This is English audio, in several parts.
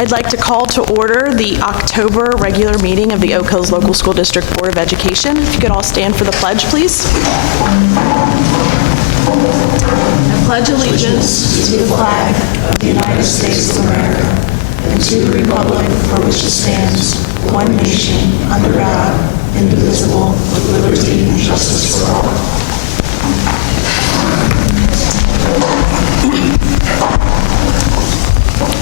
I'd like to call to order the October regular meeting of the Oak Hills Local School District Board of Education. If you could all stand for the pledge, please. I pledge allegiance to the flag of the United States of America and to the republic for which it stands, one nation, under God, indivisible, with liberty and justice for all.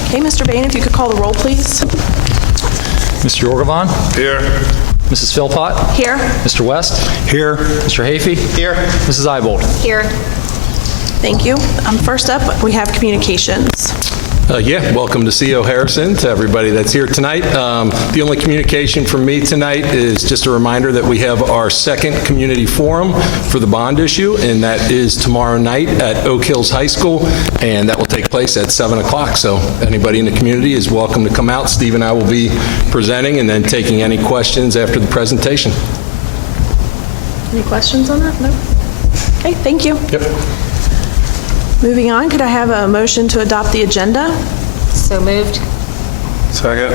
Okay, Mr. Bain, if you could call the roll, please. Mr. Yorgavon? Here. Mrs. Philpott? Here. Mr. West? Here. Mr. Hafey? Here. Mrs. Eibold? Here. Thank you. First up, we have communications. Welcome to CO Harrison, to everybody that's here tonight. The only communication from me tonight is just a reminder that we have our second community forum for the bond issue, and that is tomorrow night at Oak Hills High School, and that will take place at 7 o'clock. So anybody in the community is welcome to come out. Steve and I will be presenting and then taking any questions after the presentation. Any questions on that? No? Okay, thank you. Yep. Moving on, could I have a motion to adopt the agenda? So moved. Second.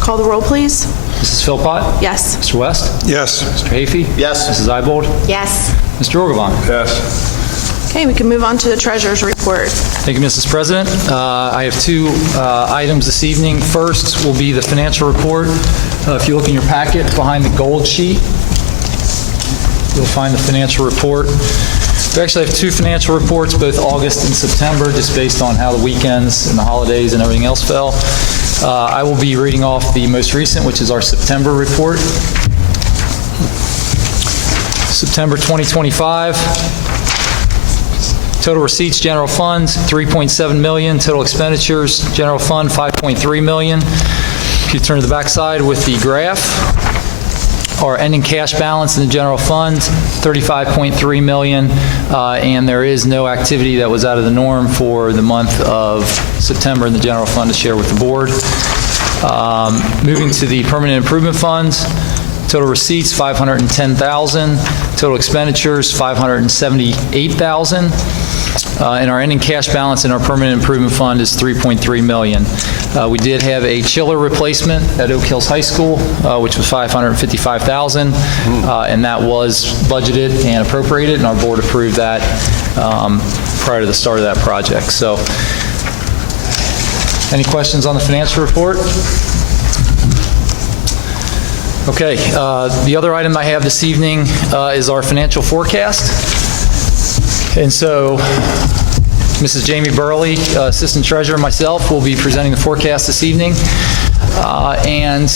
Call the roll, please. Mrs. Philpott? Yes. Mr. West? Yes. Mr. Hafey? Yes. Mrs. Eibold? Yes. Mr. Yorgavon? Yes. Okay, we can move on to the treasurer's report. Thank you, Mrs. President. I have two items this evening. First will be the financial report. If you look in your packet behind the gold sheet, you'll find the financial report. We actually have two financial reports, both August and September, just based on how the weekends and the holidays and everything else fell. I will be reading off the most recent, which is our September report. September 2025. Total receipts, general fund, $3.7 million. Total expenditures, general fund, $5.3 million. If you turn to the back side with the graph, our ending cash balance in the general fund, $35.3 million, and there is no activity that was out of the norm for the month of September in the general fund to share with the board. Moving to the permanent improvement funds, total receipts, $510,000, total expenditures, $578,000. And our ending cash balance in our permanent improvement fund is $3.3 million. We did have a chiller replacement at Oak Hills High School, which was $555,000, and that was budgeted and appropriated, and our board approved that prior to the start of that project. So, any questions on the financial report? Okay, the other item I have this evening is our financial forecast. And so, Mrs. Jamie Burley, Assistant Treasurer, and myself will be presenting the forecast this evening. And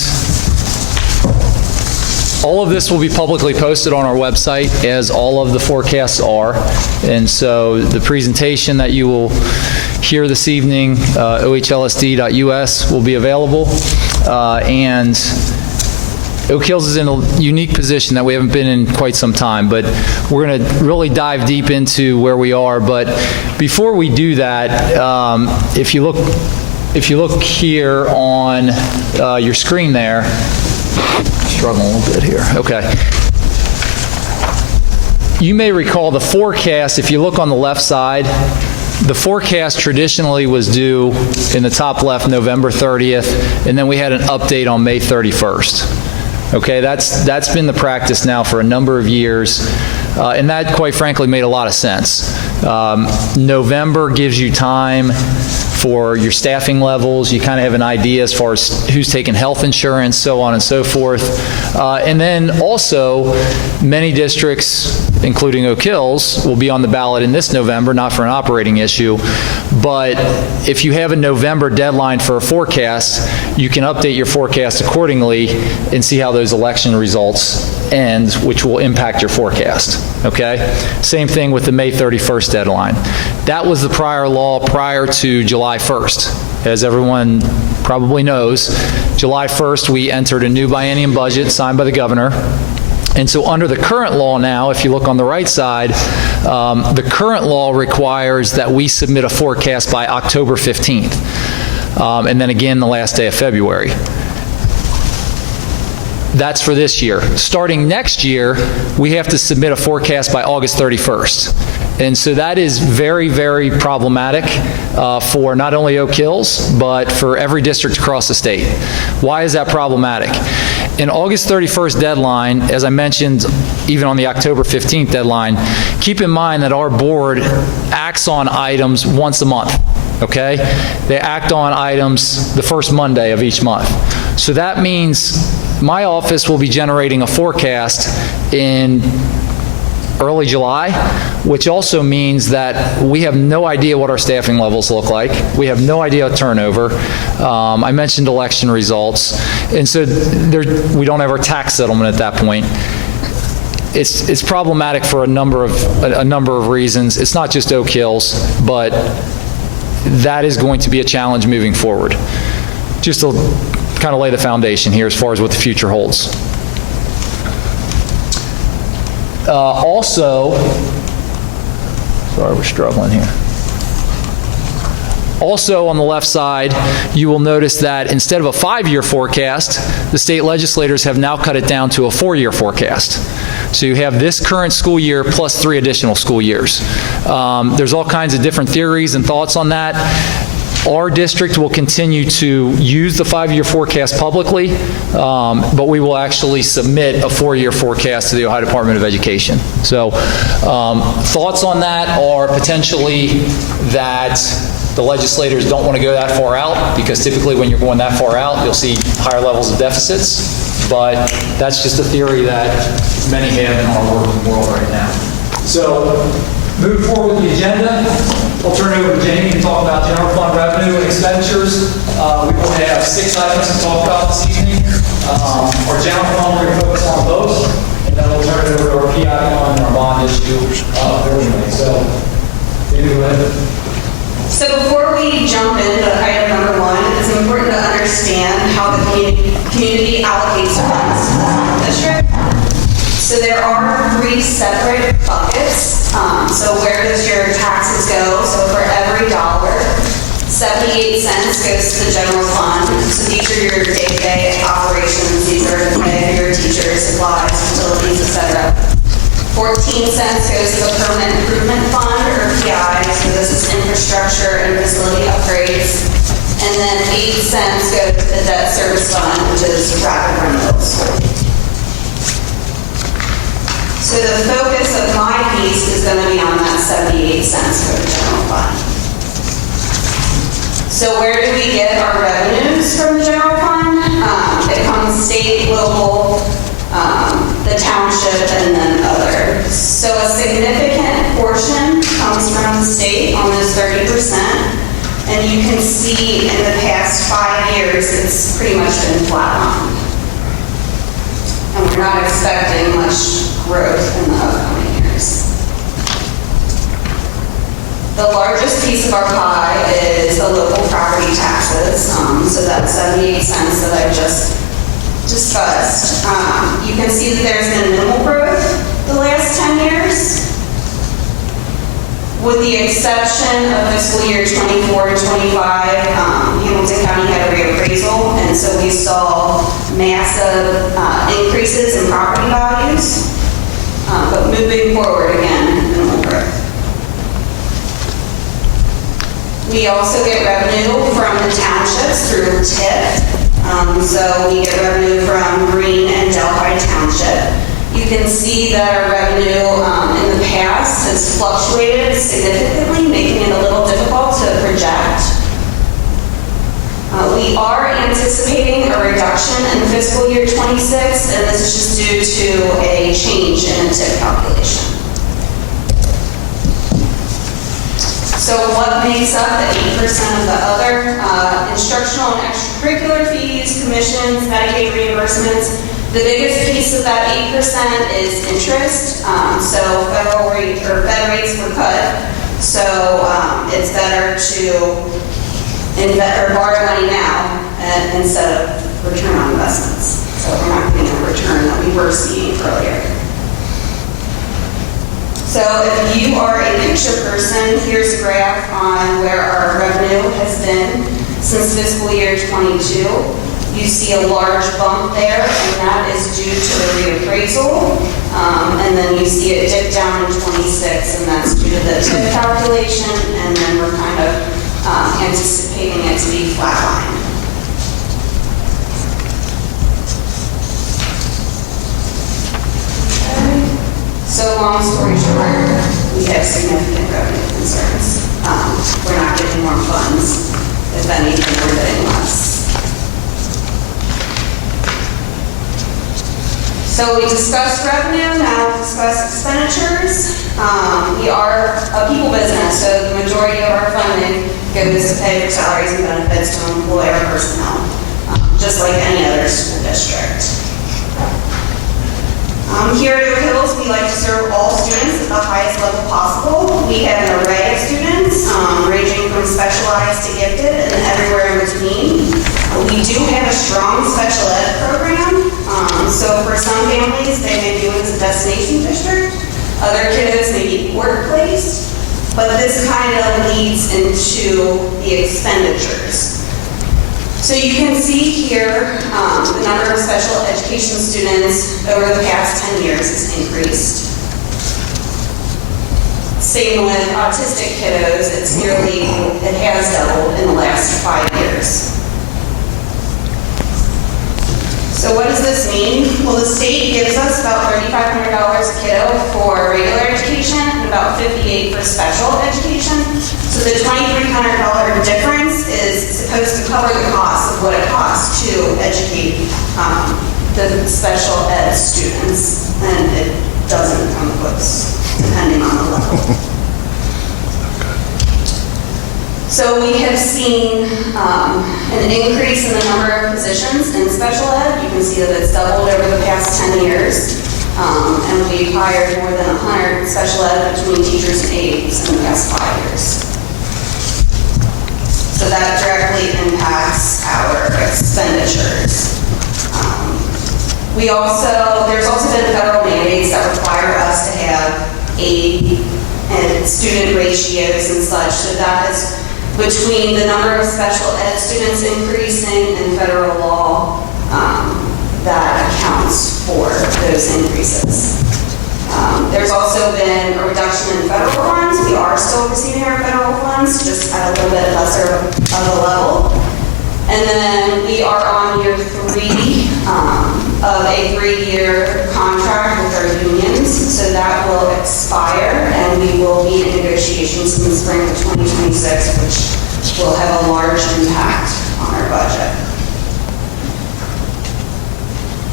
all of this will be publicly posted on our website, as all of the forecasts are. And so the presentation that you will hear this evening, ohlsd.us, will be available. And Oak Hills is in a unique position that we haven't been in quite some time, but we're going to really dive deep into where we are. But before we do that, if you look here on your screen there, struggling a little bit here. Okay. You may recall the forecast. If you look on the left side, the forecast traditionally was due in the top left November 30th, and then we had an update on May 31st. Okay, that's been the practice now for a number of years, and that, quite frankly, made a lot of sense. November gives you time for your staffing levels. You kind of have an idea as far as who's taking health insurance, so on and so forth. And then also, many districts, including Oak Hills, will be on the ballot in this November, not for an operating issue. But if you have a November deadline for a forecast, you can update your forecast accordingly and see how those election results end, which will impact your forecast. Okay? Same thing with the May 31st deadline. That was the prior law prior to July 1st. As everyone probably knows, July 1st we entered a new biennium budget signed by the governor. And so under the current law now, if you look on the right side, the current law requires that we submit a forecast by October 15th, and then again the last day of February. That's for this year. Starting next year, we have to submit a forecast by August 31st. And so that is very, very problematic for not only Oak Hills, but for every district across the state. Why is that problematic? An August 31st deadline, as I mentioned, even on the October 15th deadline, keep in mind that our board acts on items once a month, okay? They act on items the first Monday of each month. So that means my office will be generating a forecast in early July, which also means that we have no idea what our staffing levels look like. We have no idea of turnover. I mentioned election results. And so we don't have our tax settlement at that point. It's problematic for a number of reasons. It's not just Oak Hills, but that is going to be a challenge moving forward. Just to kind of lay the foundation here as far as what the future holds. Also, sorry, we're struggling here. Also, on the left side, you will notice that instead of a 5-year forecast, the state legislators have now cut it down to a 4-year forecast. So you have this current school year plus 3 additional school years. There's all kinds of different theories and thoughts on that. Our district will continue to use the 5-year forecast publicly, but we will actually submit a 4-year forecast to the Ohio Department of Education. So thoughts on that are potentially that the legislators don't want to go that far out, because typically when you're going that far out, you'll see higher levels of deficits. But that's just a theory that many have in our working world right now. So moving forward with the agenda, I'll turn it over to Jamie to talk about general fund revenue and expenditures. We will have 6 items to talk about this evening. Our general fund, we're going to focus on those, and then we'll turn it over to our PI fund and our bond issue originally. So, Jamie, go ahead. So before we jump into item number 1, it's important to understand how the community allocates funds to the district. So there are 3 separate buckets. So where does your taxes go? So for every dollar, 78 cents goes to the general fund. So these are your day-to-day operations. These are the pay for your teachers, supplies, utilities, etc. 14 cents goes to the permanent improvement fund, or PI. So this is infrastructure and facility upgrades. And then 8 cents go to the debt service fund, which is rapid renewals. So the focus of my piece is going to be on that 78 cents for the general fund. So where do we get our revenues from the general fund? It comes state, local, the township, and then other. So a significant portion comes from the state, almost 30%. And you can see in the past 5 years, it's pretty much been flatlined. And we're not expecting much growth in the upcoming years. The largest piece of our pie is the local property taxes. So that's 78 cents that I just discussed. You can see that there's been minimal growth the last 10 years, with the exception of fiscal year 24 to 25. Hamilton County had a reappraisal, and so we saw massive increases in property values. But moving forward, again, minimal growth. We also get revenue from the townships through TIP. So we get revenue from Green and Delphi Township. You can see that our revenue in the past has fluctuated significantly, making it a little difficult to project. We are anticipating a reduction in fiscal year 26, and this is just due to a change in the TIP calculation. So what makes up the 8% of the other? Instructional and extracurricular fees, commissions, Medicaid reimbursements. The biggest piece of that 8% is interest. So federal rate or Fed rates were cut. So it's better to borrow money now instead of return on investments. So we're not getting a return that we were seeing earlier. So if you are a picture person, here's a graph on where our revenue has been since fiscal year 22. You see a large bump there, and that is due to the reappraisal. And then you see it dip down in 26, and that's due to the TIF calculation, and then we're kind of anticipating it to be flatlined. So long story short, we have significant revenue concerns. We're not getting more funds. If anything, we're getting less. So we discussed revenue, now discuss expenditures. We are a people business, so the majority of our funding goes to pay for salaries and benefits to employ our personnel, just like any other school district. Here at Oak Hills, we like to serve all students at the highest level possible. We have an array of students, ranging from specialized to gifted and everywhere in between. We do have a strong special ed program. So for some families, they may view it as a destination district. Other kiddos may be work-placed. But this kind of leads into the expenditures. So you can see here the number of special education students over the past 10 years has increased. Same with autistic kiddos, it has doubled in the last 5 years. So what does this mean? Well, the state gives us about $3,500 a kiddo for regular education and about $58 for special education. So the $2,300 difference is supposed to cover the cost of what it costs to educate the special ed students, and it doesn't come close, depending on the level. So we have seen an increase in the number of positions in special ed. You can see that it's doubled over the past 10 years. And we've hired more than 100 special ed between teachers and aides in the past 5 years. So that directly impacts our expenditures. There's also been federal mandates that require us to have aid and student ratios and such. So that is between the number of special ed students increasing and federal law that accounts for those increases. There's also been a reduction in federal funds. We are still receiving our federal funds, just at a little bit lesser of a level. And then we are on year 3 of a 3-year contract with our unions. So that will expire, and we will be in negotiations in the spring of 2026, which will have a large impact on our budget.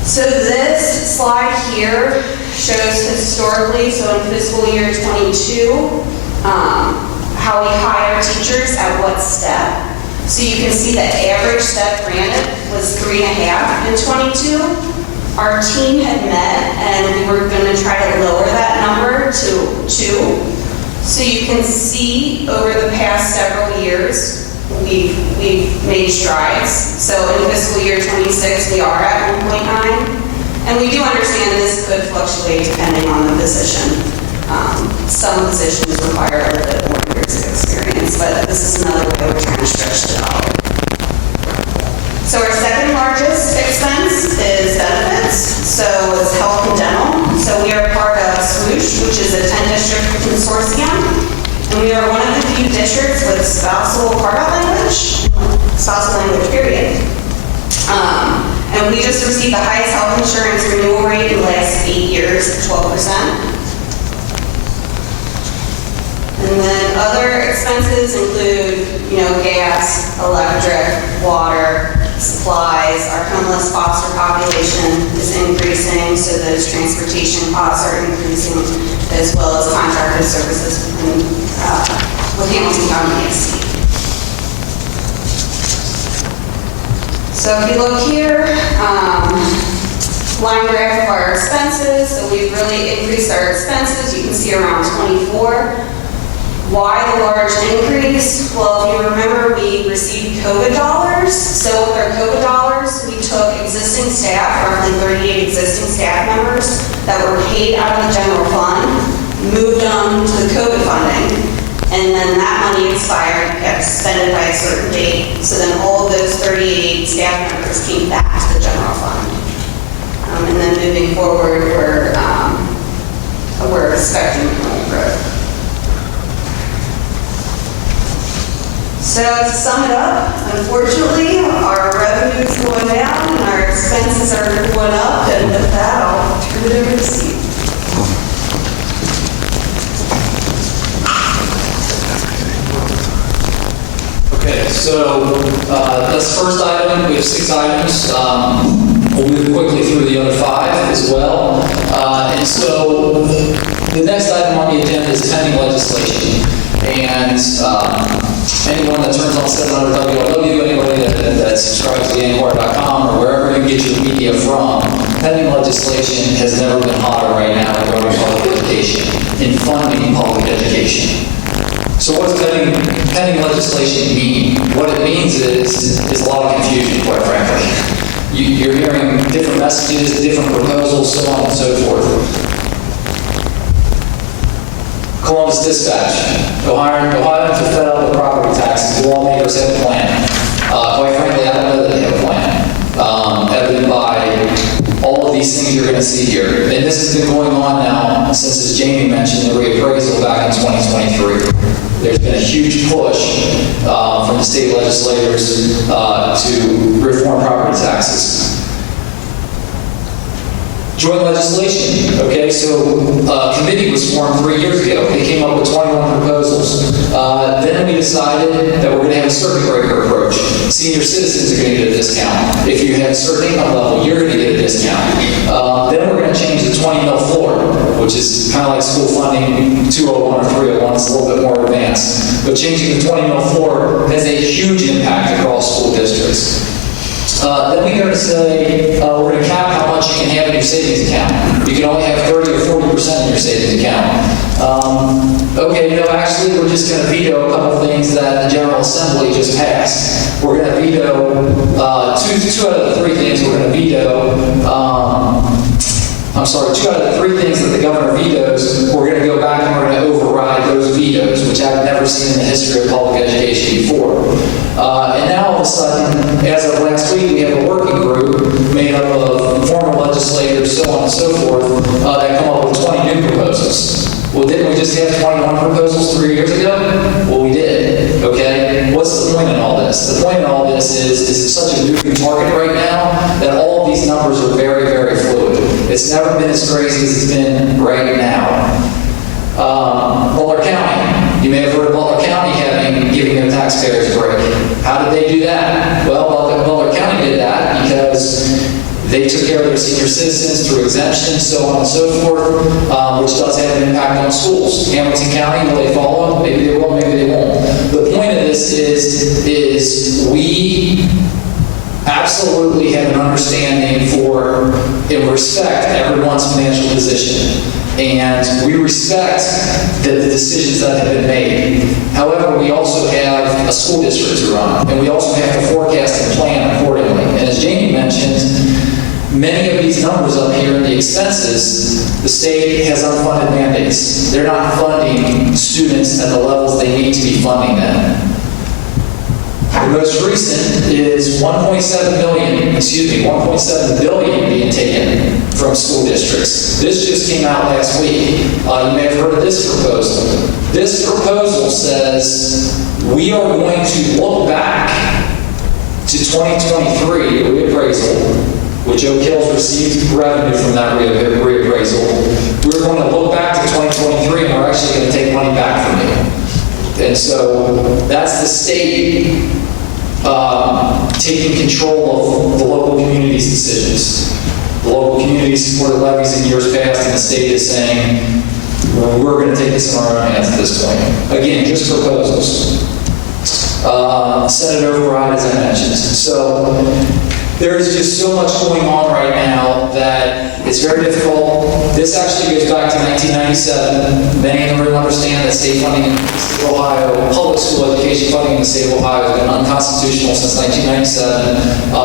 So this slide here shows historically, so in fiscal year 22, how we hire teachers at what step. So you can see the average step granted was 3.5 in 22. Our team had met, and we were going to try to lower that number to 2. So you can see over the past several years, we've made strides. So in fiscal year 26, we are at 1.9. And we do understand this could fluctuate depending on the position. Some positions require a little bit more years of experience, but this is another way we're trying to stretch the dollar. So our second largest expense is benefits. So it's health and dental. So we are part of SWOOSH, which is a 10-district consortium. And we are one of the few districts with spousal carve-out language, spousal language period. And we just received the highest health insurance renewal rate in the last 8 years, 12%. And then other expenses include, gas, electric, water, supplies. Our homeless foster population is increasing, so those transportation costs are increasing, as well as contracted services with Hamilton County ESC. So if you look here, line graph of our expenses, so we've really increased our expenses. You can see around 24. Why the large increase? Well, if you remember, we received COVID dollars. So with our COVID dollars, we took existing staff, roughly 38 existing staff members that were paid out of the general fund, moved them to the COVID funding, and then that money expired, got suspended by a certain date. So then all of those 38 staff members came back to the general fund. And then moving forward, we're we're expecting home growth. So to sum it up, unfortunately, our revenue is going down and our expenses are going up, and with that, I'll turn it over to Steve. Okay, so that's the first item. We have 6 items. We'll move quickly through the other 5 as well. And so the next item on the agenda is pending legislation. And anyone that turns on 700 WLW, anybody that subscribes to theanquire.com or wherever you get your media from, pending legislation has never been hotter right now regarding public education and funding public education. So what does pending legislation mean? What it means is a lot of confusion, quite frankly. You're hearing different messages, different proposals, so on and so forth. Columbus Dispatch. Ohioans are fed up with property taxes. The lawmakers have a plan. Quite frankly, I don't know that they have a plan. Evident by all of these things you're going to see here. And this has been going on now since, as Jamie mentioned, the reappraisal back in 2023. There's been a huge push from the state legislators to reform property taxes. Joint legislation, okay, so a committee was formed 3 years ago. They came up with 21 proposals. Then we decided that we're going to have a circuit breaker approach. Senior citizens are going to get a discount. If you have a certain income level, you're going to get a discount. Then we're going to change the 20 mil floor, which is kind of like school funding 201 or 301. It's a little bit more advanced. But changing the 20 mil floor has a huge impact across school districts. Then we go to say, we're going to cap how much you can have in your savings account. You can only have 30 or 40% in your savings account. Okay, no, actually, we're just going to veto a couple things that the General Assembly just passed. We're going to veto, two out of the 3 things we're going to veto, 2 out of the 3 things that the governor vetoes, we're going to go back and we're going to override those vetoes, which I've never seen in the history of public education before. And now all of a sudden, as of last week, we have a working group made up of former legislators, so on and so forth, that come up with 20 new proposals. Well, didn't we just have 21 proposals 3 years ago? Well, we did, okay? What's the point in all this? The point in all this is it's such a moving target right now that all of these numbers are very, very fluid. It's never been as crazy as it's been right now. Butler County. You may have heard of Butler County giving their taxpayers a break. How did they do that? Well, Butler County did that because they took care of their senior citizens through exemptions, so on and so forth, which does have an impact on schools. Hamilton County, will they follow? Maybe they will, maybe they won't. The point of this is we absolutely have an understanding for and respect everyone's financial position. And we respect the decisions that have been made. However, we also have a school district to run, and we also have to forecast and plan accordingly. And as Jamie mentioned, many of these numbers up here in the expenses, the state has unfunded mandates. They're not funding students at the levels they need to be funding them. The most recent is 1.7 billion being taken from school districts. This just came out last week. You may have heard of this proposal. This proposal says we are going to look back to 2023 reappraisal, which Oak Hills received revenue from that reappraisal. We're going to look back to 2023 and we're actually going to take money back from you. And so that's the state taking control of the local community's decisions. The local community supported levies in years past, and the state is saying, well, we're going to take this in our own hands at this point. Again, just proposals. Senate override, as I mentioned. So there's just so much going on right now that it's very difficult. This actually goes back to 1997. Many in the room understand that state funding in the state of Ohio, public school education funding in the state of Ohio has been unconstitutional since 1997.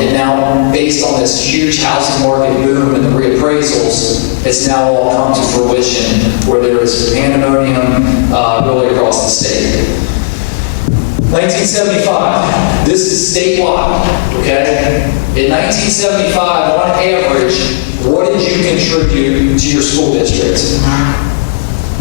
And now, based on this huge housing market boom and the reappraisals, it's now all come to fruition where there is pandemonium really across the state. 1975, this is statewide, okay? In 1975, on average, what did you contribute to your school district?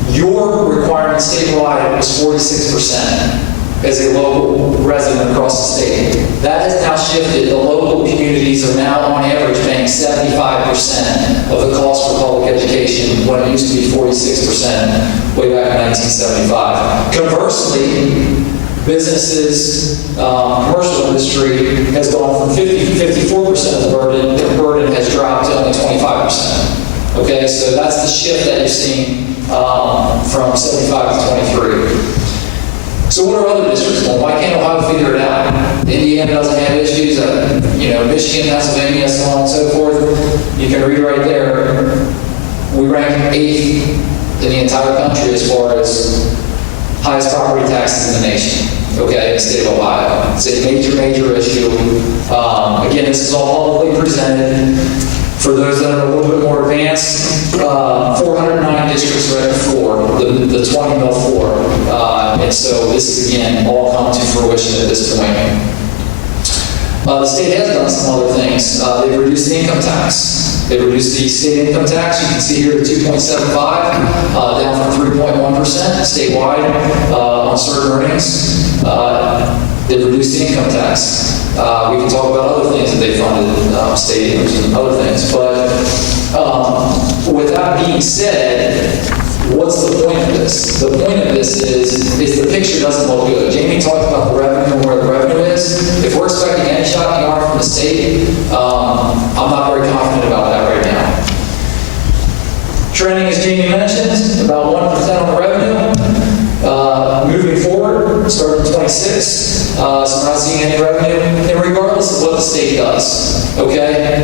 Your requirement statewide was 46% as a local resident across the state. That has now shifted. The local communities are now on average paying 75% of the cost for public education when it used to be 46% way back in 1975. Conversely, businesses, commercial industry has gone from 54% of the burden has dropped to only 25%. Okay, so that's the shift that you're seeing from 75 to 23. So what are other districts doing? Why can't Ohio figure it out? Indiana doesn't have issues, Michigan, Pennsylvania, so on and so forth. You can read right there, we rank 8th in the entire country as far as highest property taxes in the nation, okay, in the state of Ohio. It's a major, major issue. Again, this is all publicly presented. For those that are a little bit more advanced, 409 districts are at the floor, the 20 mil floor. And so this is, again, all come to fruition at this point. The state has done some other things. They've reduced the income tax. They've reduced the state income tax. You can see here the 2.75, down from 3.1% statewide on certain earnings. They've reduced the income tax. We can talk about other things that they funded, stadiums and other things. But with that being said, what's the point of this? The point of this is the picture doesn't look good. Jamie talked about the revenue and where the revenue is. If we're expecting any shot in the arm from the state, I'm not very confident about that right now. Trending, as Jamie mentioned, about 1% on the revenue. Moving forward, starting 26, so we're not seeing any revenue. And regardless of what the state does, okay,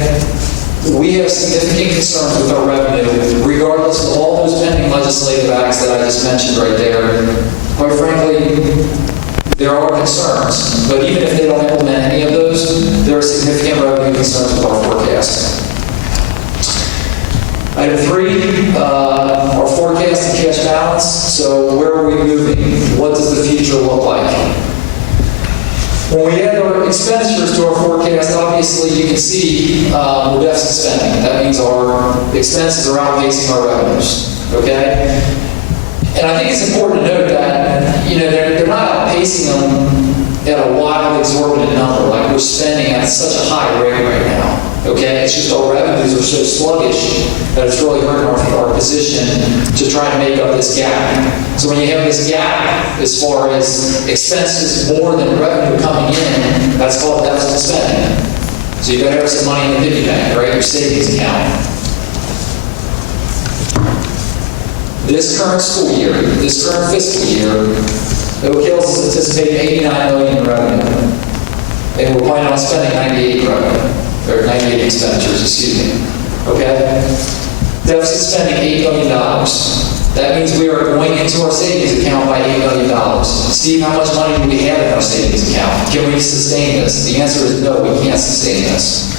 we have significant concerns with our revenue, regardless of all those pending legislative acts that I just mentioned right there. Quite frankly, there are concerns, but even if they don't implement any of those, there are significant revenue concerns with our forecast. Item 3, our forecast and cash balance. So where are we moving? What does the future look like? When we add our expenditures to our forecast, obviously you can see we're deficit spending. That means our expenses are outpacing our revenues. Okay? And I think it's important to note that they're not outpacing them at a wild, exorbitant number. Like we're spending at such a high rate right now. Okay, it's just our revenues are so sluggish that it's really hurting our position to try to make up this gap. So when you have this gap as far as expenses more than revenue coming in, that's called deficit spending. So you better have some money in the piggy bank, right? Your savings account. This current school year, this current fiscal year, Oak Hills is anticipating $89 million in revenue, and we're planning on spending 98 revenue. Or 98 expenditures, excuse me. Okay? Deficit spending $8 million. That means we are going into our savings account by $8 million. Steve, how much money do we have in our savings account? Can we sustain this? The answer is no, we can't sustain this.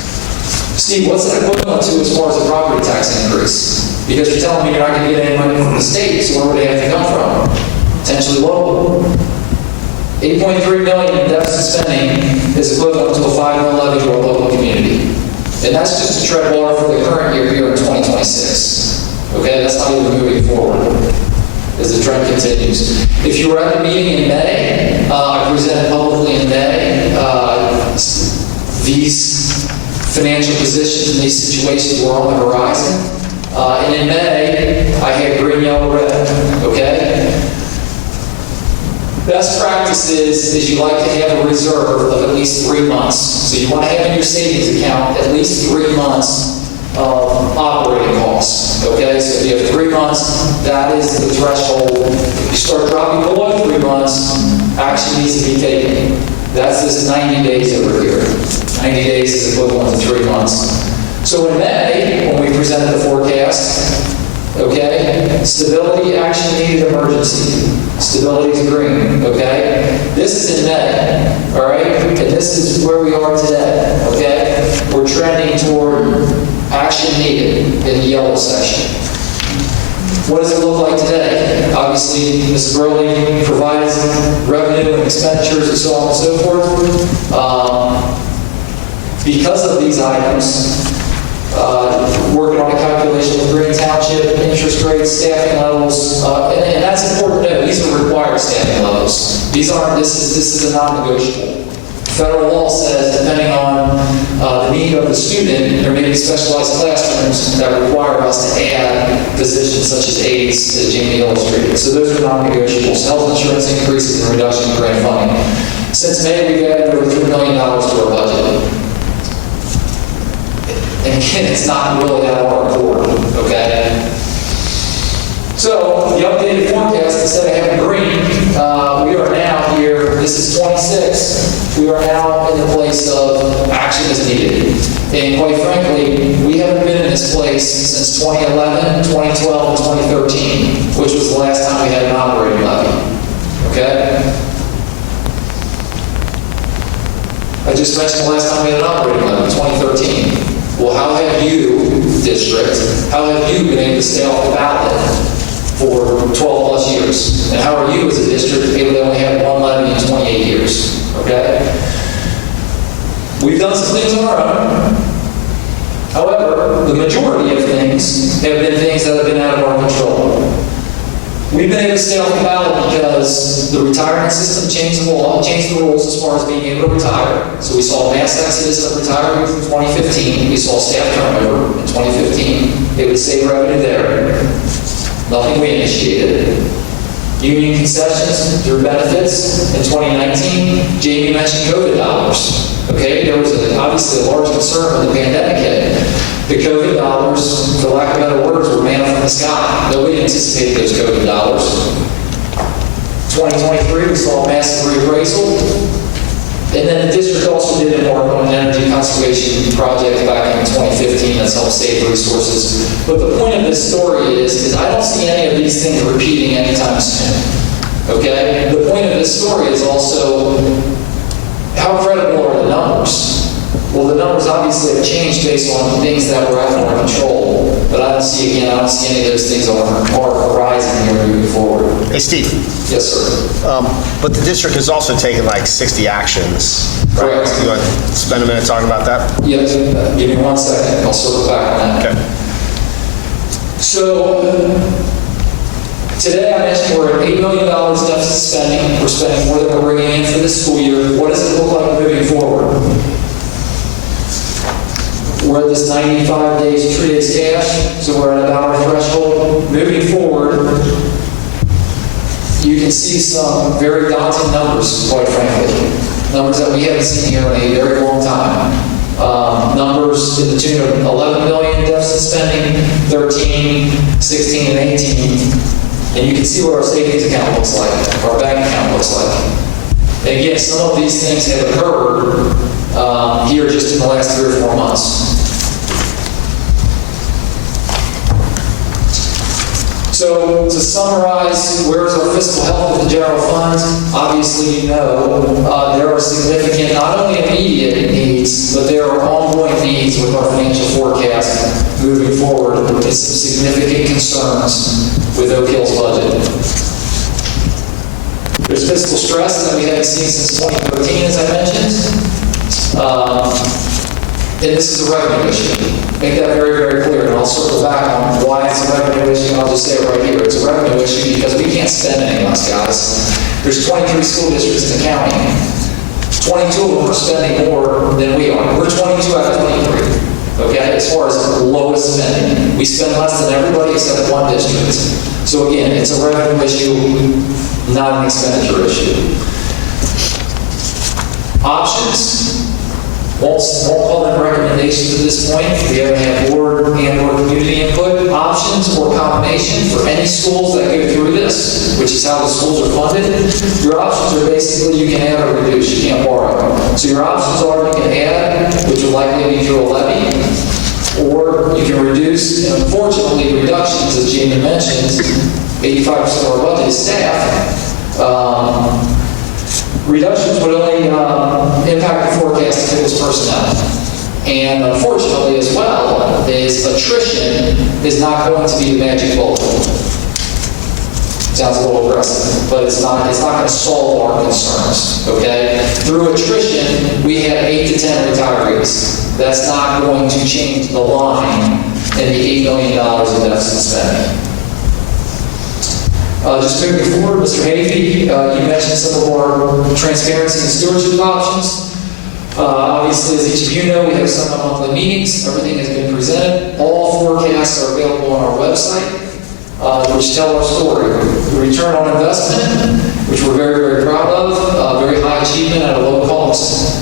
Steve, what's that equivalent to as far as a property tax increase? Because you're telling me you're not going to get any money from the state, so where would they have to come from? Potentially local. $8.3 million in deficit spending is equivalent to a $5 million levy to our local community. And that's just to tread water for the current year here in 2026. Okay, that's not even moving forward as the trend continues. If you were at the meeting in May, I presented publicly in May these financial positions and these situations were on the horizon. And in May, I had green, yellow, red. Okay? Best practices is you like to have a reserve of at least 3 months. So you want to have in your savings account at least 3 months of operating costs. Okay, so if you have 3 months, that is the threshold. If you start dropping below 3 months, action needs to be taken. That's this 90 days over here. 90 days is equivalent to 3 months. So in May, when we presented the forecast, okay, stability, action needed, emergency. Stability is green, okay? This is in May, all right? And this is where we are today, okay? We're trending toward action needed in the yellow section. What does it look like today? Obviously, Mrs. Burley provides revenue and expenditures and so on and so forth. Because of these items, working on a calculation of Green Township, interest rates, staffing levels, and that's important to know. These are required staffing levels. These aren't, this is a non-negotiable. Federal law says, depending on the need of the student, there may be specialized classrooms that require us to add positions such as aides, as Jamie illustrated. So those are non-negotiables. Health insurance increases and reduction in grant funding. Since May, we've added over $3 million to our budget. And again, it's not really out of our accord, okay? So, the updated forecast, instead of having green, we are now here, this is 26, we are now in the place of action is needed. And quite frankly, we haven't been in this place since 2011, 2012, and 2013, which was the last time we had an operating levy, okay? I just mentioned the last time we had an operating levy, 2013. Well, how have you, district, how have you been able to stay off the ballot for 12 plus years? And how are you as a district able to only have one levy in 28 years? Okay? We've done some things on our own. However, the majority of things have been things that have been out of our control. We've been able to stay off the ballot because the retirement system changed the law, changed the rules as far as being able to retire. So we saw mass exodus of retirees in 2015. We saw staff turnover in 2015. It would save revenue there. Nothing we initiated. Union concessions through benefits in 2019. Jamie mentioned COVID dollars. Okay, there was obviously a large concern when the pandemic hit. The COVID dollars, for lack of better words, were manna from the sky. Nobody anticipated those COVID dollars. 2023, we saw a massive reappraisal. And then the district also did work on an energy conservation project back in 2015 that's helped save resources. But the point of this story is I don't see any of these things repeating anytime soon. Okay? The point of this story is also how credible are the numbers? Well, the numbers obviously have changed based on things that were out of our control. But I don't see any of those things on our horizon here moving forward. Hey, Steve. Yes, sir. But the district has also taken like 60 actions. Right? Correct. You want to spend a minute talking about that? Yes. Give me 1 second. I'll circle back on that. Okay. So, today I mentioned we're at $8 million deficit spending. We're spending more than we're bringing in for this school year. What does it look like moving forward? We're at this 95 days treated cash, so we're at about our threshold. Moving forward, you can see some very daunting numbers, quite frankly. Numbers that we haven't seen here in a very long time. Numbers in the tune of 11 million deficit spending, 13, 16, and 18. And you can see what our savings account looks like, our bank account looks like. And again, some of these things have occurred here just in the last 3 or 4 months. So to summarize, where is our fiscal health with the general fund? Obviously, you know, there are significant, not only immediate needs, but there are ongoing needs with our financial forecast moving forward, and some significant concerns with Oak Hill's budget. There's fiscal stress that we haven't seen since 2013, as I mentioned. And this is a revenue issue. Make that very, very clear, and I'll circle back on why it's a revenue issue, and I'll just say it right here. It's a revenue issue because we can't spend any less, guys. There's 23 school districts in the county. 22 of them are spending more than we are. We're 22 out of 23, okay, as far as lowest spending. We spend less than everybody except one district. So again, it's a revenue issue, not an expenditure issue. Options. Won't call them recommendations at this point. We haven't had board and/or community input. Options or combination for any schools that go through this, which is how the schools are funded. Your options are basically you can add or reduce. You can't borrow. So your options are you can add, which will likely be through a levy, or you can reduce. And unfortunately, reductions, as Jamie mentioned, 85% of our budget is staff. Reductions would only impact the forecast if it was personnel. And unfortunately as well, is attrition is not going to be the magic bullet. Sounds a little aggressive, but it's not going to solve our concerns, okay? Through attrition, we have 8 to 10 retirees. That's not going to change the line in the $8 million in deficit spending. Just moving forward, Mr. Havey, you mentioned some of our transparency and stewardship options. Obviously, as each of you know, we have some monthly meetings. Everything has been presented. All forecasts are available on our website, which tell our story. The return on investment, which we're very, very proud of, very high achievement at a low cost.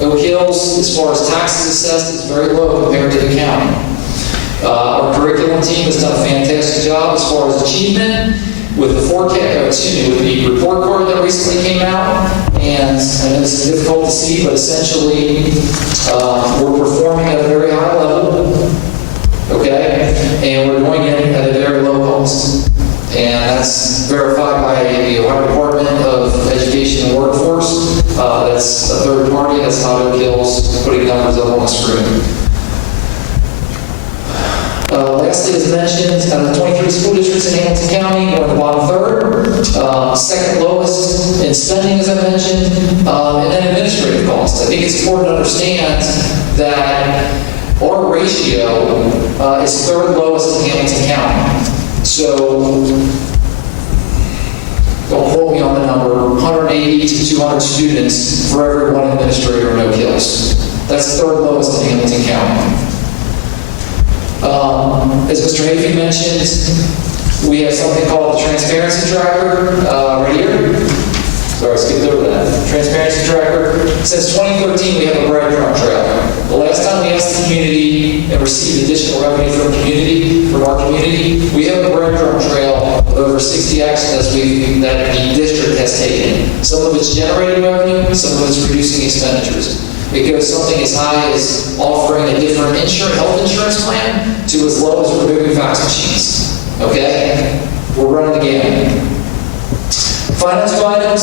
Oak Hills, as far as taxes assessed, is very low compared to the county. Our curriculum team has done a fantastic job as far as achievement with the with the report card that recently came out. And I know this is difficult to see, but essentially we're performing at a very high level, okay? And we're going in at a very low cost. And that's verified by the Ohio Department of Education and Workforce. That's a third party. That's not Oak Hills putting numbers up on the screen. Lastly, as mentioned, 23 school districts in Hamilton County, we're in the bottom third. Second lowest in spending, as I mentioned, and then administrative costs. I think it's important to understand that our ratio is third lowest in Hamilton County. So, don't quote me on the number, 180 to 200 students for every one administrator in Oak Hills. That's third lowest in Hamilton County. As Mr. Havey mentioned, we have something called the Transparency Tracker right here. Sorry, I skipped over that. Transparency Tracker. Since 2013, we have a breadcrumb trail. The last time we asked the community and received additional revenue from our community, we have a breadcrumb trail of over 60 actions that the district has taken. Some of it's generating revenue, some of it's reducing expenditures. It goes something as high as offering a different health insurance plan to as low as removing fax machines. Okay? We're running the gamut. Financial items,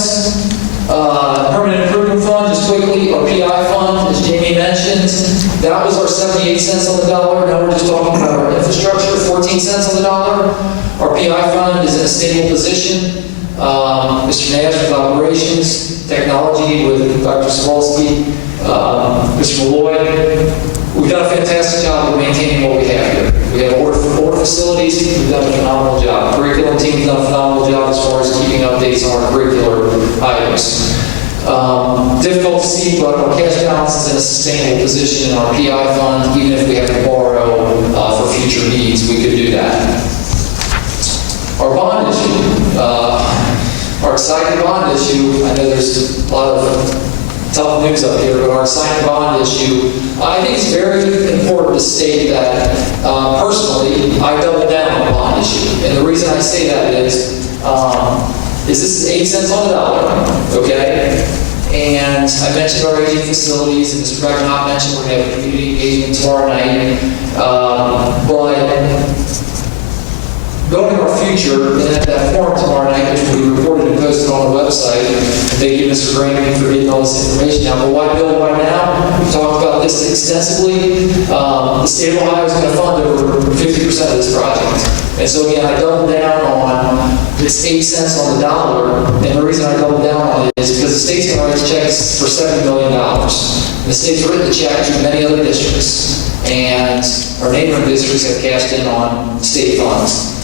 permanent improvement fund, just quickly, our PI fund, as Jamie mentioned, that was our 78 cents on the dollar. Now we're just talking about our infrastructure, 14 cents on the dollar. Our PI fund is in a stable position. Mr. Nash with operations, technology with Dr. Swalski, Mr. Malloy. We've done a fantastic job of maintaining what we have here. We have order facilities. We've done a phenomenal job. Curriculum team's done a phenomenal job as far as keeping updates on our curricular items. Difficult to see, but our cash balance is in a sustainable position in our PI fund. Even if we have to borrow for future needs, we could do that. Our bond issue, our exciting bond issue, I know there's a lot of tough news up here, but our exciting bond issue, I think it's very important to state that personally, I doubled down on the bond issue. And the reason I say that is this is 8 cents on the dollar, okay? And I mentioned our aging facilities, and Mr. Bracknott mentioned we're going to have a community engagement tomorrow night. But building our future, and at that forum tomorrow night, which will be recorded and posted on the website, thank you, Mr. Graham, for getting all this information out. But why build right now? We've talked about this extensively. The state of Ohio is going to fund over 50% of this project. And so again, I doubled down on this 8 cents on the dollar, and the reason I doubled down on it is because the state's going to write checks for $70 million. The state's written the check to many other districts, and our neighboring districts have cashed in on state funds.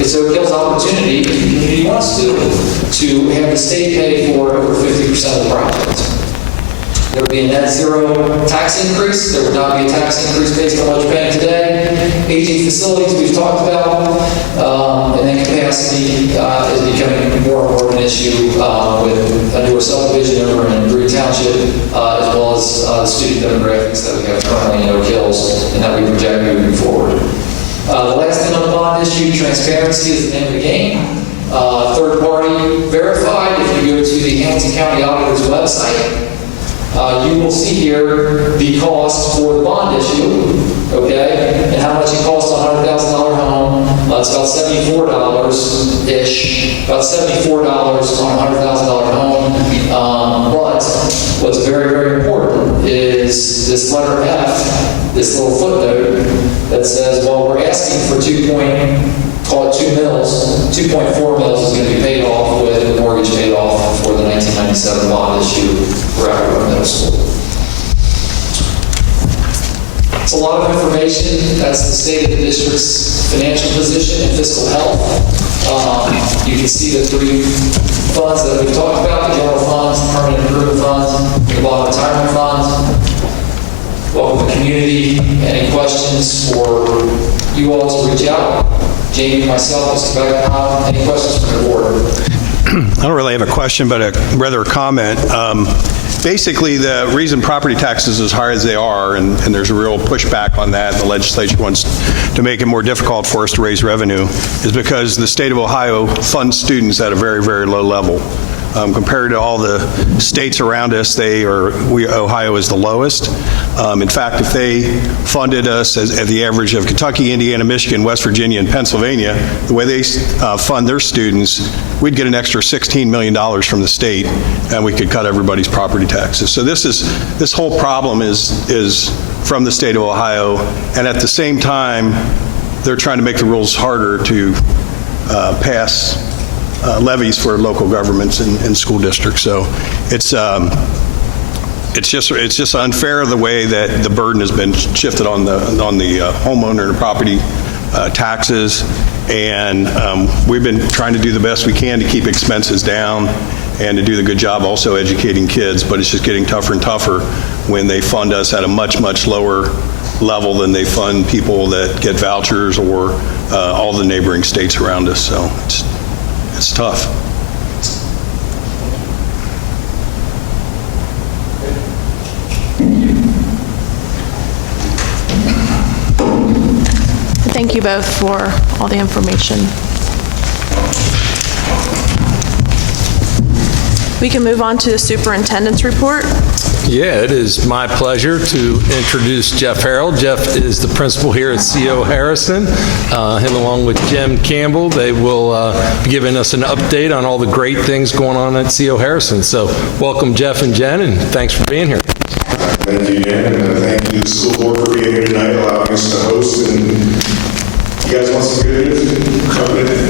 It's Oak Hill's opportunity, if the community wants to have the state pay for over 50% of the project. There would be a net zero tax increase. There would not be a tax increase based on what you're paying today. Aging facilities we've talked about, and then capacity is becoming more and more of an issue with a newer subdivision over in Green Township, as well as the student demographics that we have currently in Oak Hills and that we project moving forward. The last thing on the bond issue, transparency is the name of the game. Third party verified. If you go to the Hamilton County Auditor's website, you will see here the cost for the bond issue, okay, and how much it costs on a $100,000 home. It's about $74-ish, about $74 on a $100,000 home. But what's very, very important is this letter F, this little footnote that says, well, we're asking for 2 mils 2.4 mils is going to be paid off with the mortgage paid off for the 1997 bond issue for Acton Middle School. It's a lot of information. That's the state of the district's financial position and fiscal health. You can see the three funds that we've talked about: the general funds, the permanent improvement funds, the bond retirement funds. Welcome the community. Any questions for you all to reach out? Jamie, myself, Mr. Beckenham, any questions from the board? I don't really have a question, but rather a comment. Basically, the reason property taxes as high as they are, and there's a real pushback on that, the legislature wants to make it more difficult for us to raise revenue, is because the state of Ohio funds students at a very, very low level. Compared to all the states around us, Ohio is the lowest. In fact, if they funded us at the average of Kentucky, Indiana, Michigan, West Virginia, and Pennsylvania, the way they fund their students, we'd get an extra $16 million from the state, and we could cut everybody's property taxes. So this whole problem is from the state of Ohio, and at the same time, they're trying to make the rules harder to pass levies for local governments and school districts. So it's just unfair the way that the burden has been shifted on the homeowner and property taxes, and we've been trying to do the best we can to keep expenses down and to do the good job also educating kids, but it's just getting tougher and tougher when they fund us at a much, much lower level than they fund people that get vouchers or all the neighboring states around us. So it's tough. Thank you both for all the information. We can move on to the superintendent's report. Yeah, it is my pleasure to introduce Jeff Harold. Jeff is the principal here at CO Harrison. Him along with Jen Campbell, they will be giving us an update on all the great things going on at CO Harrison. So welcome, Jeff and Jen, and thanks for being here. Thank you, Dan, and thank you to the school board for being here tonight, allowing us to host. And you guys want some good news?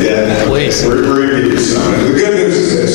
Yeah, please. We're going to give you some. The good news is this.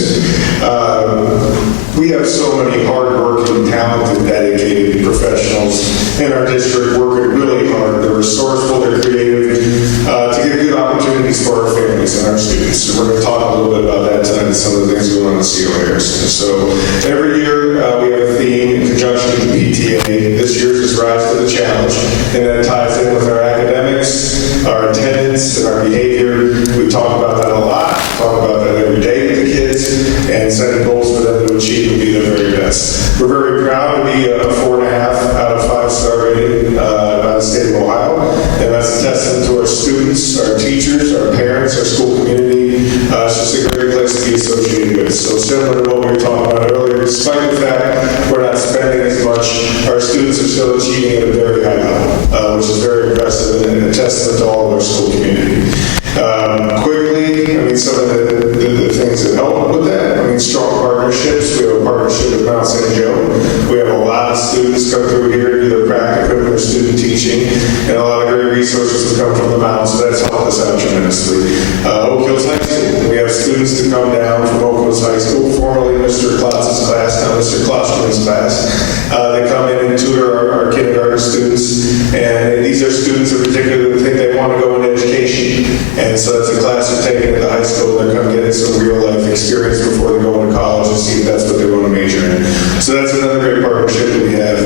We have so many hard-working, talented, dedicated professionals in our district working really hard. They're resourceful, they're creative, to give good opportunities for our families and our students. And we're going to talk a little bit about that tonight and some of the things going on at CO Harrison. So every year we have a theme in conjunction with the PTA. This year's is Rise to the Challenge, and that ties in with our academics, our attendance, and our behavior. We talk about that a lot. We talk about that every day with the kids, and setting goals for them to achieve and be their very best. We're very proud to be a 4.5 out of 5-star rating by the state of Ohio, and that's a testament to our students, our teachers, our parents, our school community. It's just a great place to be associated with. So similar to what we were talking about earlier, despite the fact we're not spending as much, our students are still achieving at a very high level, which is very impressive and a testament to all of our school community. Quickly, some of the things that help with that, strong partnerships. We have a partnership with Mount St. Joe. We have a lot of students come through here to do their practicum and their student teaching, and a lot of great resources have come from the Mount, so that's helped us out tremendously. Oak Hills High School. We have students to come down from Oak Hills High School, formerly Mr. Klotz's class, now Mr. Klotzman's class. They come in and tutor our kindergarten students, and these are students in particular that think they want to go into education, and so that's a class they're taking at the high school. They're come getting some real life experience before they go into college and see if that's what they want to major in. So that's another great partnership that we have.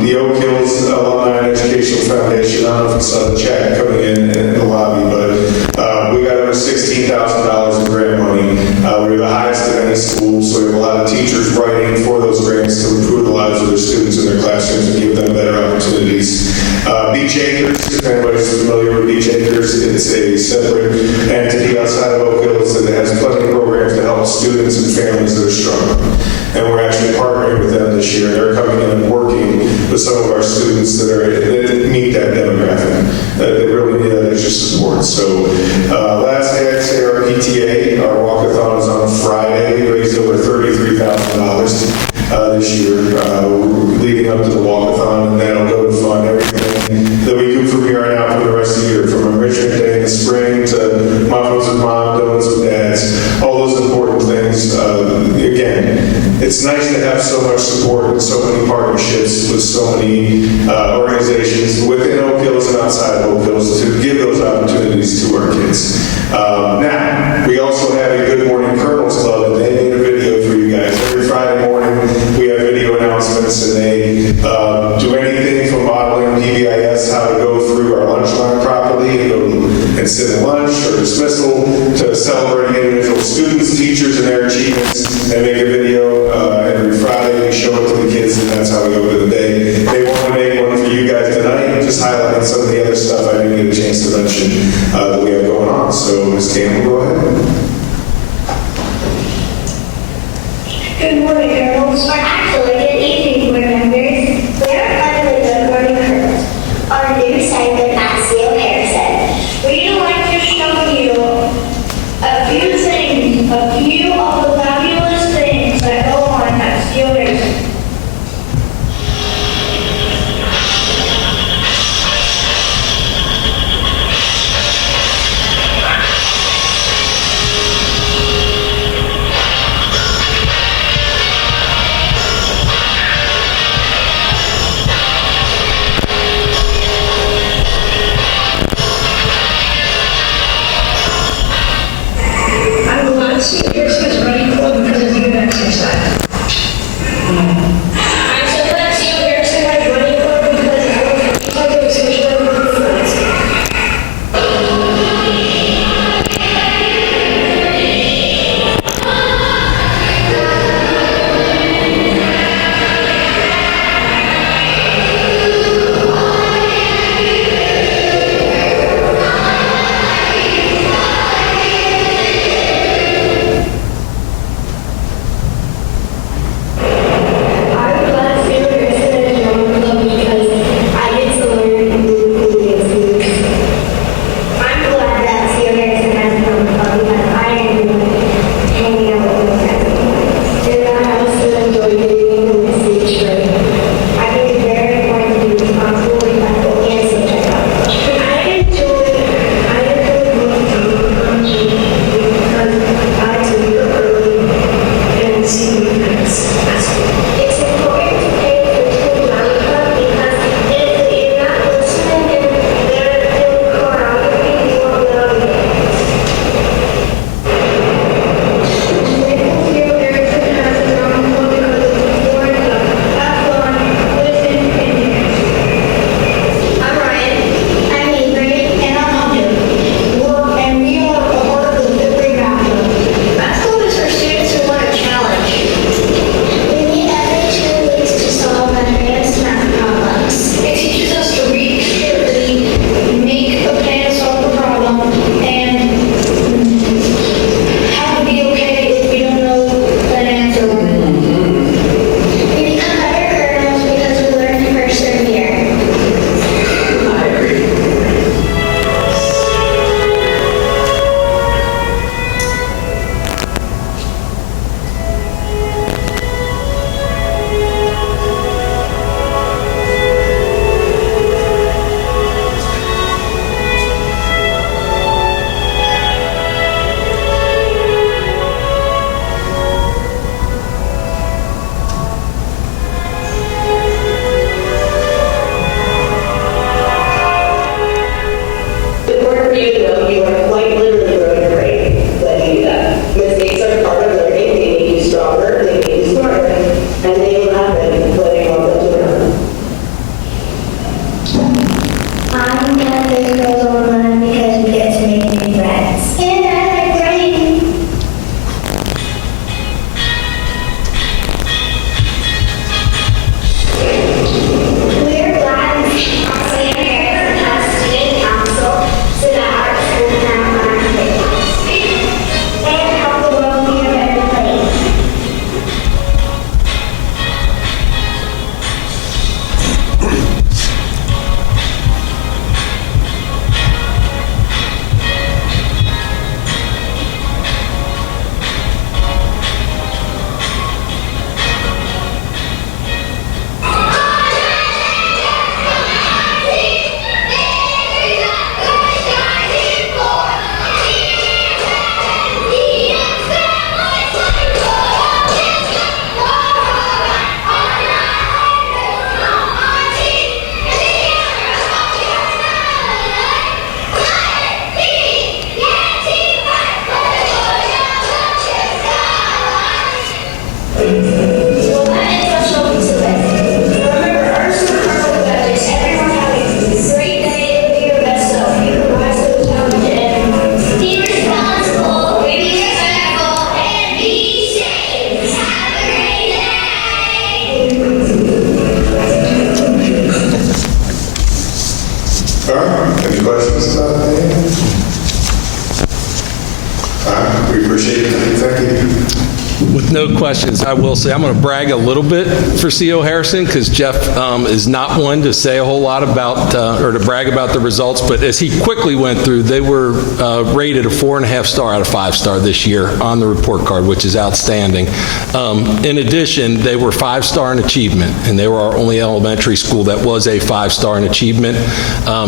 The Oak Hills Alumni and Educational Foundation, I don't know if you saw the check coming in the lobby, but we got over $16,000 in grant money. We're the highest of any school, so we have a lot of teachers writing for those grants to improve the lives of their students in their classrooms and give them better opportunities. Beach Acres, if anybody's familiar with Beach Acres, it's a separate entity outside of Oak Hills that has plenty of programs to help students and families that are struggling. And we're actually partnering with them this year. They're coming in and working with some of our students that meet that demographic. They really need that extra support. So last day I'd say our PTA, our walkathon is on Friday. We raised over $33,000 this year leading up to the walkathon, and that'll go to fund everything that we do from here on out for the rest of the year, from Enrichment Day in the spring to Muffins with Mom it's nice to have so much support and so many partnerships with so many organizations within Oak Hills and outside of Oak Hills to give those opportunities to our kids. Now, we also have a Good Morning Colonels Club, and they made a video for you guys. Every Friday morning, we have video announcements, and they do anything from modeling PBIS, how to go through our lunch line properly and sit at lunch or dismissal, to celebrating individual students, teachers, and their achievements. They make a video every Friday. We show it to the kids, and that's how we open the day. They want to make one for you guys tonight, just highlighting some of the other stuff I didn't get a chance to mention that we have going on. So, Ms. Campbell, go ahead. Good morning, girls. Or actually, good evening, board members. We are part of the Good Morning Girls, our new segment at CO Harrison. We'd like to show you a few things, a few of the fabulous things that go on at CO Harrison. I'm glad to see Christmas running club because of you exercise. I'm so glad to see Harrison White running club because of the social performance. I'm glad to see Harrison is running club because I get to learn new things. I'm glad that CO Harrison has become a club because I enjoy hanging out with my friends. And I also enjoy getting the message right. I think it's very important to be responsible, respectful, and social. I enjoy going to the country because I like to wake up early and see my friends at school. It's important to pay attention to my club because if you're not listening and they're doing choreography, you won't know it. CO Harrison has a drama club because it's boring club. Have fun, listen, and dance. I'm Ryan. I'm Avery. And I'm Hunter. And we are a part of the fifth grade math club. Math club is for students who want a challenge. We meet questions, I will say I'm going to brag a little bit for CO Harrison because Jeff is not one to say a whole lot about or to brag about the results, but as he quickly went through, they were rated a 4.5 star out of 5 star this year on the report card, which is outstanding. In addition, they were 5 star in achievement, and they were our only elementary school that was a 5 star in achievement.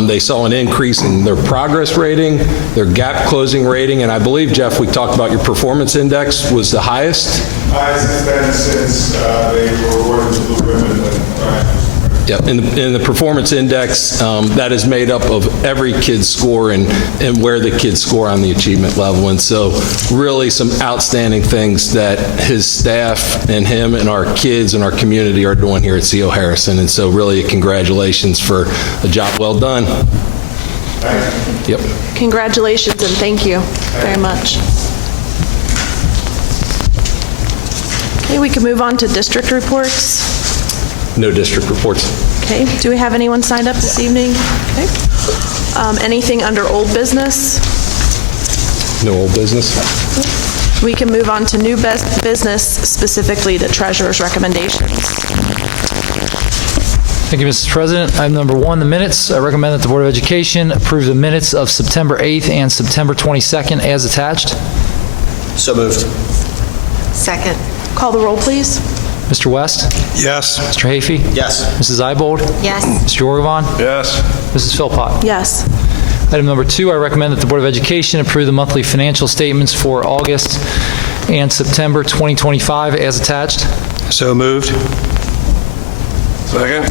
They saw an increase in their progress rating, their gap closing rating, and I believe, Jeff, we talked about your performance index was the highest? Highest it's been since they were awarded the blue ribbon. Yep, in the performance index, that is made up of every kid's score and where the kids score on the achievement level. And so really some outstanding things that his staff and him and our kids and our community are doing here at CO Harrison. And so really congratulations for a job well done. Yep. Congratulations and thank you very much. Okay, we can move on to district reports. No district reports. Okay, do we have anyone signed up this evening? Okay. Anything under old business? No old business. We can move on to new business, specifically the treasurer's recommendations. Thank you, Mrs. President. Item number 1, the minutes. I recommend that the Board of Education approve the minutes of September 8th and September 22nd as attached. So moved. Second. Call the roll, please. Mr. West? Yes. Mr. Hafey? Yes. Mrs. Eybold? Yes. Mr. Yorgavon? Yes. Mrs. Philpott? Yes. Item number 2, I recommend that the Board of Education approve the monthly financial statements for August and September 2025 as attached. So moved. Second.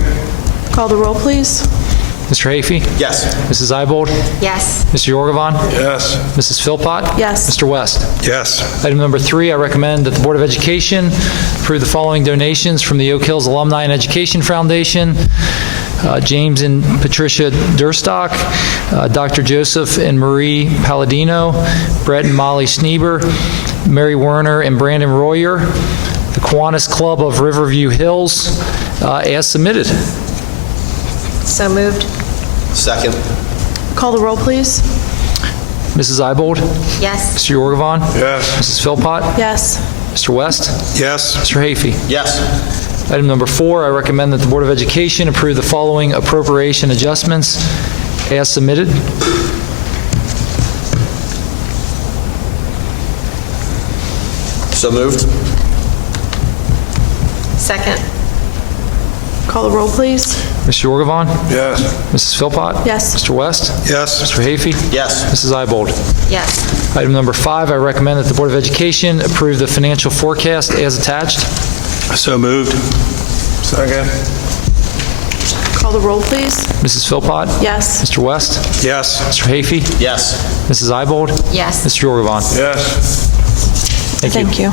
Call the roll, please. Mr. Hafey? Yes. Mrs. Eybold? Yes. Mr. Yorgavon? Yes. Mrs. Philpott? Yes. Mr. West? Yes. Item number 3, I recommend that the Board of Education approve the following donations from the Oak Hills Alumni and Education Foundation. James and Patricia Durstock, Dr. Joseph and Marie Palladino, Brett and Molly Schneeber, Mary Werner and Brandon Royer, the Kiwanis Club of Riverview Hills, as submitted. So moved. Second. Call the roll, please. Mrs. Eybold? Yes. Mr. Yorgavon? Yes. Mrs. Philpott? Yes. Mr. West? Yes. Mr. Hafey? Yes. Item number 4, I recommend that the Board of Education approve the following appropriation adjustments as submitted. So moved. Second. Call the roll, please. Mr. Yorgavon? Yes. Mrs. Philpott? Yes. Mr. West? Yes. Mr. Hafey? Yes. Mrs. Eybold? Yes. Item number 5, I recommend that the Board of Education approve the financial forecast as attached. So moved. Second. Call the roll, please. Mrs. Philpott? Yes. Mr. West? Yes. Mr. Hafey? Yes. Mrs. Eybold? Yes. Mr. Yorgavon? Yes. Thank you.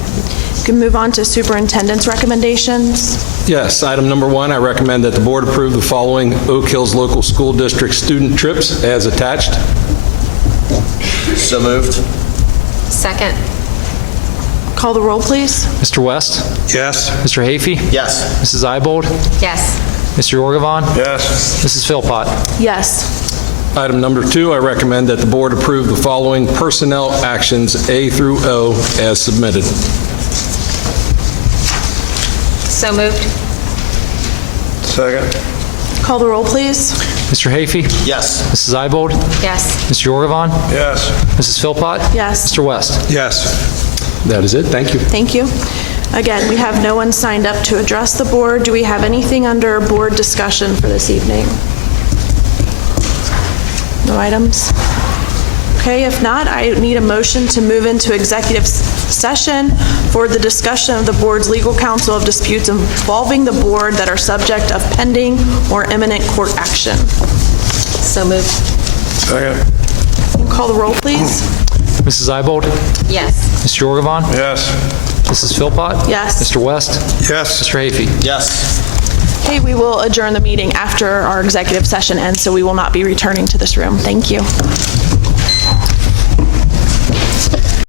You can move on to superintendent's recommendations. Yes, item number 1, I recommend that the board approve the following Oak Hills Local School District student trips as attached. So moved. Second. Call the roll, please. Mr. West? Yes. Mr. Hafey? Yes. Mrs. Eybold? Yes. Mr. Yorgavon? Yes. Mrs. Philpott? Yes. Item number 2, I recommend that the board approve the following personnel actions A through O as submitted. So moved. Second. Call the roll, please. Mr. Hafey? Yes. Mrs. Eybold? Yes. Mr. Yorgavon? Yes. Mrs. Philpott? Yes. Mr. West? Yes. That is it. Thank you. Thank you. Again, we have no one signed up to address the board. Do we have anything under board discussion for this evening? No items? Okay, if not, I need a motion to move into executive session for the discussion of the board's legal counsel of disputes involving the board that are subject of pending or imminent court action. So moved. Second. Call the roll, please. Mrs. Eybold? Yes. Mr. Yorgavon? Yes. Mrs. Philpott? Yes. Mr. West? Yes. Mr. Hafey? Yes. Okay, we will adjourn the meeting after our executive session ends, so we will not be returning to this room. Thank you.